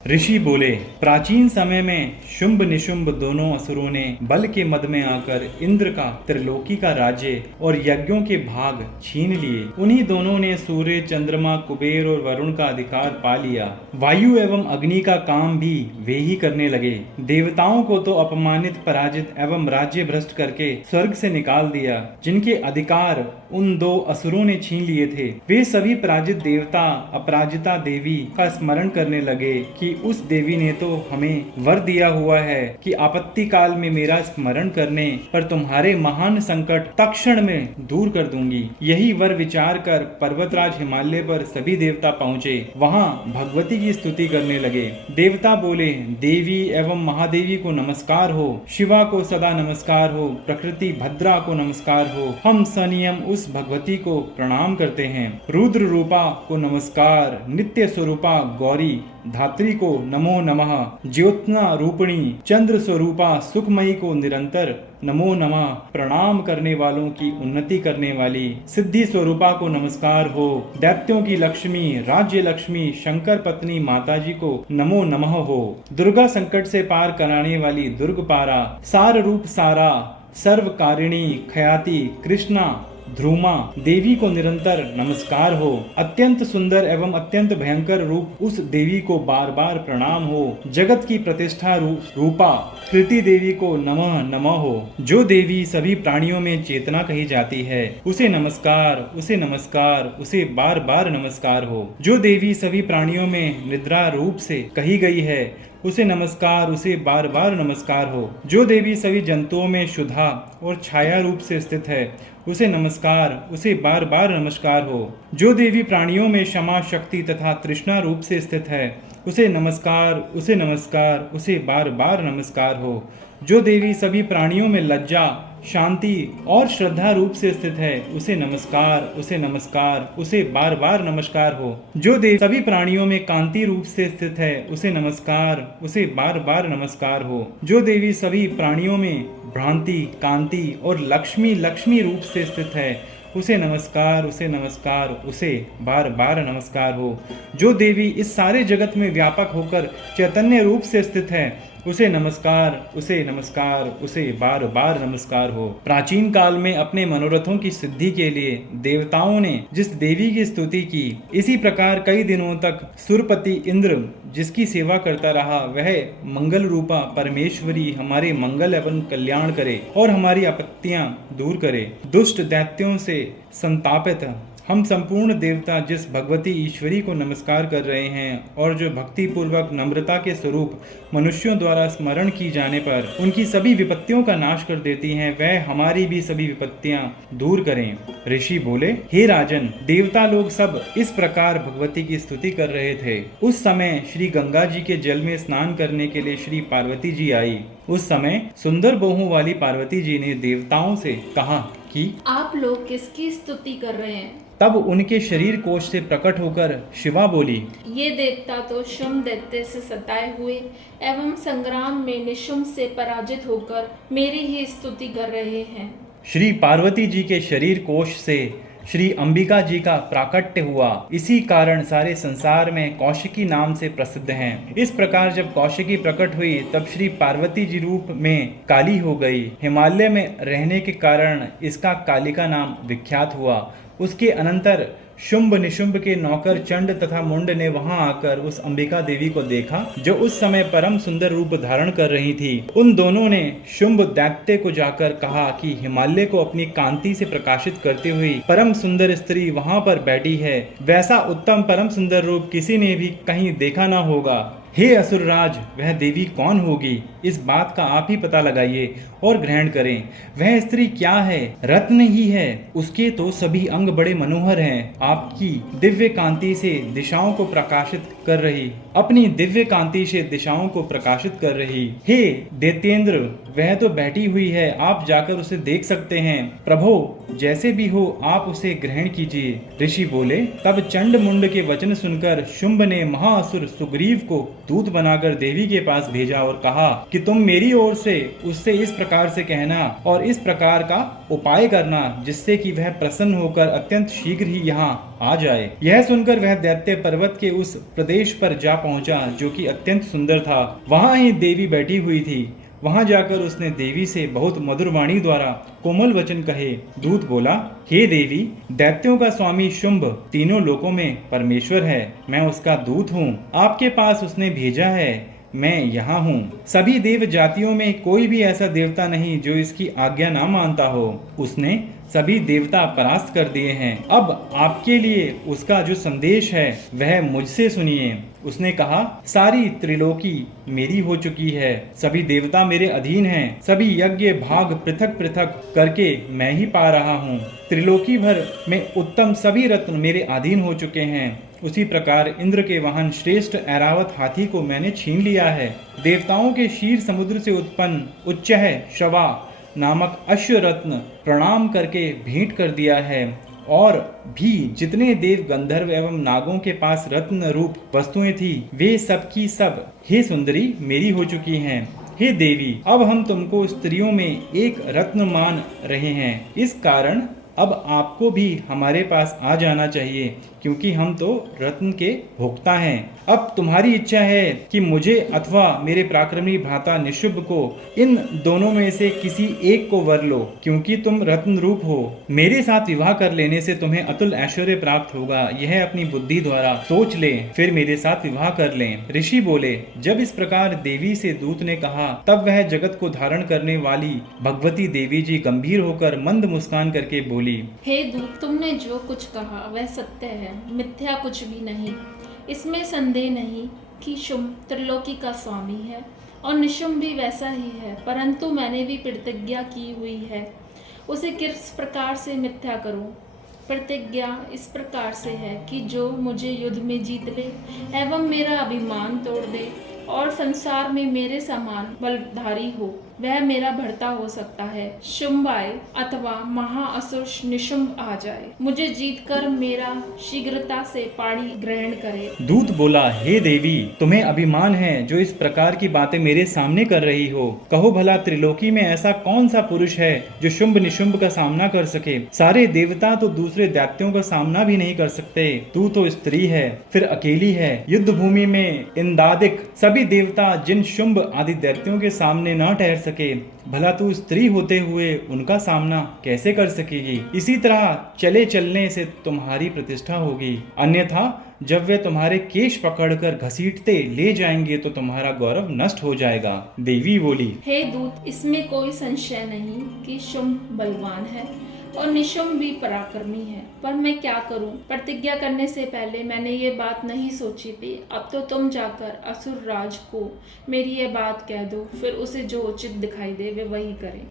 ऋषि बोले, प्राचीन समय में शुंभ निशुंभ दोनों असुरों ने बल के मद में आकर इंद्र का त्रिलोकी का राज्य और यज्ञों के भाग छीन लिए। उन्हीं दोनों ने सूर्य, चंद्रमा, कुबेर और वरुण का अधिकार पा लिया। वायु एवं अग्नि का काम भी वे ही करने लगे। देवताओं को तो अपमानित, पराजित एवं राज्य भ्रष्ट करके स्वर्ग से निकाल दिया। जिनके अधिकार उन दो असुरों ने छीन लिए थे, वे सभी पराजित देवता अपराजिता देवी का स्मरण करने लगे कि उस देवी ने तो हमें वर दिया हुआ है कि आपत्ति काल में मेरा स्मरण करने पर तुम्हारे महान संकट तत्क्षण में दूर कर दूंगी। यही वर विचार कर पर्वतराज हिमालय पर सभी देवता पहुँचे। वहाँ भगवती की स्तुति करने लगे। देवता बोले, देवी एवं महादेवी को नमस्कार हो, शिवा को सदा नमस्कार हो, प्रकृति भद्रा को नमस्कार हो। हम सनियम उस भगवती को प्रणाम करते हैं। रुद्र रूपा को नमस्कार, नित्य स्वरूपा गौरी धात्री को नमो नमः, ज्योत्ना रूपिणी चंद्र स्वरूपा सुखमयी को निरंतर नमो नमः। प्रणाम करने वालों की उन्नति करने वाली सिद्धि स्वरूपा को नमस्कार हो। दैत्यों की लक्ष्मी, राज्य लक्ष्मी, शंकर पत्नी माताजी को नमो नमः हो। दुर्गा संकट से पार कराने वाली दुर्गपारा, सार रूप सारा, सर्वकारिणी खयाति कृष्णा ध्रुमा देवी को निरंतर नमस्कार हो। अत्यंत सुंदर एवं अत्यंत भयंकर रूप उस देवी को बार बार प्रणाम हो। जगत की प्रतिष्ठा रूपा कृति देवी को नमः नमः हो। जो देवी सभी प्राणियों में चेतना कही जाती है, उसे नमस्कार, उसे नमस्कार, उसे बार बार नमस्कार हो। जो देवी सभी प्राणियों में निद्रा रूप से कही गई है, उसे नमस्कार, उसे बार बार नमस्कार हो। जो देवी सभी जंतुओं में शुद्धा और छाया रूप से स्थित है, उसे नमस्कार, उसे बार बार नमस्कार हो। जो देवी प्राणियों में क्षमा, शक्ति तथा तृष्णा रूप से स्थित है, उसे नमस्कार, उसे नमस्कार, उसे बार बार नमस्कार हो। जो देवी सभी प्राणियों में लज्जा, शांति और श्रद्धा रूप से स्थित है, उसे नमस्कार, उसे नमस्कार, उसे बार बार नमस्कार हो। जो देवी सभी प्राणियों में कांति रूप से स्थित है, उसे नमस्कार, उसे बार बार नमस्कार हो। जो देवी सभी प्राणियों में भ्रांति, कांति और लक्ष्मी रूप से स्थित है, उसे नमस्कार, उसे नमस्कार, उसे बार बार नमस्कार हो। जो देवी इस सारे जगत में व्यापक होकर चैतन्य रूप से स्थित है, उसे नमस्कार, उसे नमस्कार, उसे बार बार नमस्कार हो। प्राचीन काल में अपने मनोरथों की सिद्धि के लिए देवताओं ने जिस देवी की स्तुति की, इसी प्रकार कई दिनों तक सुरपति इंद्र जिसकी सेवा करता रहा, वह मंगल रूपा परमेश्वरी हमारे मंगल एवं कल्याण करे और हमारी आपत्तियां दूर करे। दुष्ट दैत्यों से संतापित हम संपूर्ण देवता जिस भगवती ईश्वरी को नमस्कार कर रहे हैं और जो भक्ति पूर्वक नम्रता के स्वरूप मनुष्यों द्वारा स्मरण की जाने पर उनकी सभी विपत्तियों का नाश कर देती हैं, वह हमारी भी सभी विपत्तियां दूर करें। ऋषि बोले, हे राजन, देवता लोग सब इस प्रकार भगवती की स्तुति कर रहे थे। उस समय श्री गंगा जी के जल में स्नान करने के लिए श्री पार्वती जी आई। उस समय सुंदर बाहों वाली पार्वती जी ने देवताओं से कहा कि आप लोग किसकी स्तुति कर रहे हैं? तब उनके शरीर कोश से प्रकट होकर शिवा बोली, ये देवता तो शुंभ दैत्य से सताए हुए एवं संग्राम में निशुंभ से पराजित होकर मेरी ही स्तुति कर रहे हैं। श्री पार्वती जी के शरीर कोश से श्री अंबिका जी का प्राकट्य हुआ। इसी कारण सारे संसार में कौशिकी नाम से प्रसिद्ध हैं। इस प्रकार जब कौशिकी प्रकट हुई, तब श्री पार्वती जी रूप में काली हो गई। हिमालय में रहने के कारण इसका कालिका नाम विख्यात हुआ। उसके अनंतर शुंभ निशुंभ के नौकर चंड तथा मुंड ने वहां आकर उस अंबिका देवी को देखा, जो उस समय परम सुंदर रूप धारण कर रही थी। उन दोनों ने शुंभ दैत्य को जाकर कहा कि हिमालय को अपनी कांति से प्रकाशित करती हुई परम सुंदर स्त्री वहां पर बैठी है। वैसा उत्तम परम सुंदर रूप किसी ने भी कहीं देखा न होगा। हे असुरराज, वह देवी कौन होगी? इस बात का आप ही पता लगाइए और ग्रहण करें। वह स्त्री क्या है? रत्न ही है। उसके तो सभी अंग बड़े मनोहर हैं। आपकी दिव्य कांति से दिशाओं को प्रकाशित कर रही, अपनी दिव्य कांति से दिशाओं को प्रकाशित कर रही। हे दैत्येंद्र, वह तो बैठी हुई है, आप जाकर उसे देख सकते हैं। प्रभो, जैसे भी हो आप उसे ग्रहण कीजिए। ऋषि बोले, तब चंड मुंड के वचन सुनकर शुंभ ने महाअसुर सुग्रीव को दूत बनाकर देवी के पास भेजा और कहा कि तुम मेरी ओर से उससे इस प्रकार से कहना और इस प्रकार का उपाय करना जिससे कि वह प्रसन्न होकर अत्यंत शीघ्र ही यहाँ आ जाए। यह सुनकर वह दैत्य पर्वत के उस प्रदेश पर जा पहुंचा जो कि अत्यंत सुंदर था। वहां ही देवी बैठी हुई थी। वहां जाकर उसने देवी से बहुत मधुर वाणी द्वारा कोमल वचन कहे। दूत बोला, हे देवी, दैत्यों का स्वामी शुंभ तीनों लोकों में परमेश्वर है। मैं उसका दूत हूँ। आपके पास उसने भेजा है। मैं यहाँ हूँ। सभी देव जातियों में कोई भी ऐसा देवता नहीं जो इसकी आज्ञा ना मानता हो। उसने सभी देवता परास्त कर दिए हैं। अब आपके लिए उसका जो संदेश है वह मुझसे सुनिए। उसने कहा, सारी त्रिलोकी मेरी हो चुकी है। सभी देवता मेरे अधीन हैं। सभी यज्ञ भाग पृथक पृथक करके मैं ही पा रहा हूँ। त्रिलोकी भर में उत्तम सभी रत्न मेरे अधीन हो चुके हैं। उसी प्रकार इंद्र के वाहन श्रेष्ठ ऐरावत हाथी को मैंने छीन लिया है। देवताओं के शीर समुद्र से उत्पन्न उच्चह शवा नामक अश्वरत्न प्रणाम करके भेंट कर दिया है। और भी जितने देव गंधर्व एवं नागों के पास रत्न रूप वस्तुएं थी वे सब की सब हे सुंदरी मेरी हो चुकी हैं। हे देवी, अब हम तुमको स्त्रियों में एक रत्न मान रहे हैं। इस कारण अब आपको भी हमारे पास आ जाना चाहिए क्योंकि हम तो रत्न के भोक्ता हैं। अब तुम्हारी इच्छा है कि मुझे अथवा मेरे पराक्रमी भ्राता निशुंभ को इन दोनों में से किसी एक को वर लो क्योंकि तुम रत्न रूप हो। मेरे साथ विवाह कर लेने से तुम्हें अतुल ऐश्वर्य प्राप्त होगा। यह अपनी बुद्धि द्वारा सोच लें, फिर मेरे साथ विवाह कर लें। ऋषि बोले, जब इस प्रकार देवी से दूत ने कहा तब वह जगत को धारण करने वाली भगवती देवी जी गंभीर होकर मंद मुस्कान करके बोली, हे दूत, तुमने जो कुछ कहा वह सत्य है, मिथ्या कुछ भी नहीं। इसमें संदेह नहीं कि शुंभ त्रिलोकी का स्वामी है और निशुंभ भी वैसा ही है, परंतु मैंने भी प्रतिज्ञा की हुई है। उसे किस प्रकार से मिथ्या करूं? प्रतिज्ञा इस प्रकार से है कि जो मुझे युद्ध में जीत ले एवं मेरा अभिमान तोड़ दे और संसार में मेरे समान बलधारी हो वह मेरा भर्ता हो सकता है। शुंभ आए अथवा महाअसुर निशुंभ आ जाए, मुझे जीतकर मेरा शीघ्रता से पाणी ग्रहण करे। दूत बोला, हे देवी, तुम्हें अभिमान है जो इस प्रकार की बातें मेरे सामने कर रही हो। कहो भला त्रिलोकी में ऐसा कौन सा पुरुष है जो शुंभ निशुंभ का सामना कर सके? सारे देवता तो दूसरे दैत्यों का सामना भी नहीं कर सकते। तू तो स्त्री है, फिर अकेली है। युद्ध भूमि में इंदादिक सभी देवता जिन शुंभ आदि दैत्यों के सामने न ठहर सके, भला तू स्त्री होते हुए उनका सामना कैसे कर सकेगी? इसी तरह चले चलने से तुम्हारी प्रतिष्ठा होगी, अन्यथा जब वे तुम्हारे केश पकड़कर घसीटते ले जाएंगे तो तुम्हारा गौरव नष्ट हो जाएगा। देवी बोली, हे दूत, इसमें कोई संशय नहीं कि शुंभ बलवान है और निशुंभ भी पराक्रमी है, पर मैं क्या करूं? प्रतिज्ञा करने से पहले मैंने ये बात नहीं सोची थी। अब तो तुम जाकर असुर राज को मेरी ये बात कह दो, फिर उसे जो उचित दिखाई दे वे वही करें।